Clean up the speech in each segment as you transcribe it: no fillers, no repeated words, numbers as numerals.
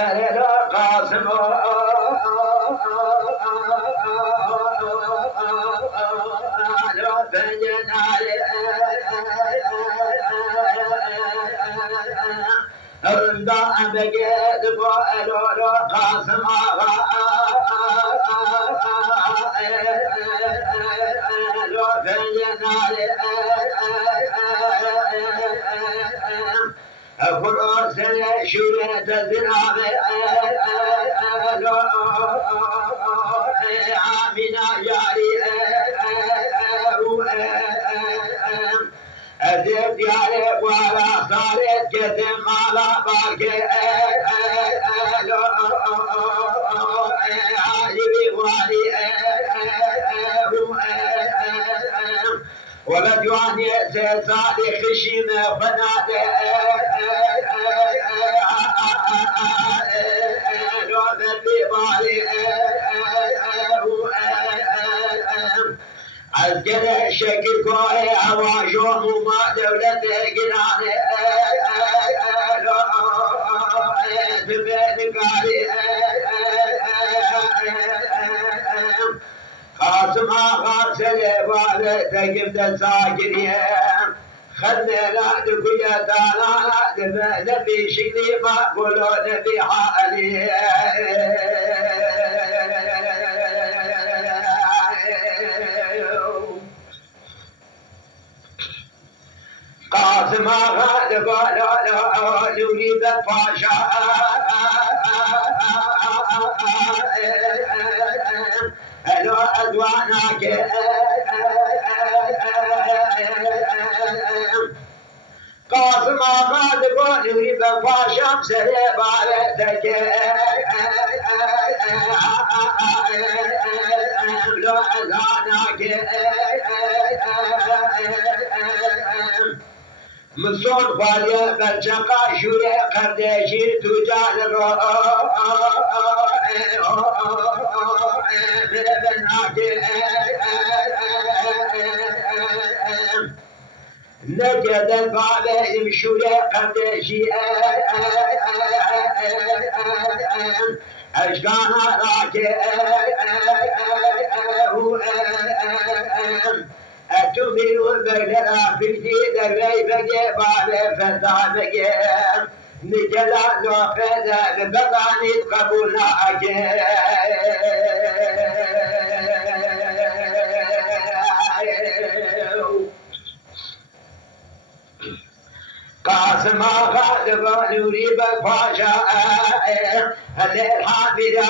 قاسم رندا بقيت بولو قاسم لو فجنالي فروس شورة الذناب عامنا جاري أزيد يالي ولا صارت كتم على بارك عاجبي والي ولا جواني سالي خشيمة فنادي لو ذنبي بالي عزقر شكل كوي عواجوم وما دولة قراني تبين قالي قاسم غاسل بابي تجبد الساكنية خلنا دقية دانا نبي شكلي ما قولوا نبي حالي قاسم غالب لا يريد الفاشا لو أدوانك قاسم غالب يريد الفاشا سريب عليك لو أدوانك مصون بالي برجقا شوري قردشي تجال رو نجد الباب شوري قردشي أشقانا راكي أتوبينون بغلرا فيدي دري بغي بالي فتا بغي نجلا نوفيدا ببغاني قبولنا أكي قاسم غالب نوري بفاشا الليل حامدا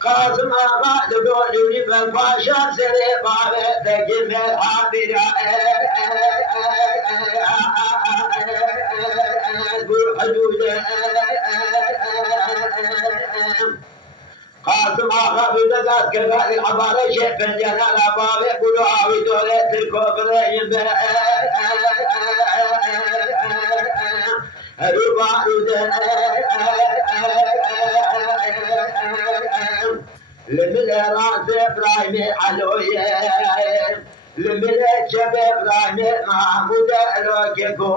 قاسم غالب نوري بفاشا سري بابي تجمع حامدا قاسم آخر بدأت كذا العبارة شيء فنجان العبارة قلوا عاوي دولة الكوبرين ربارود لملرات إبراهيم علوية لملك شب إبراهيم محمود لوكيكو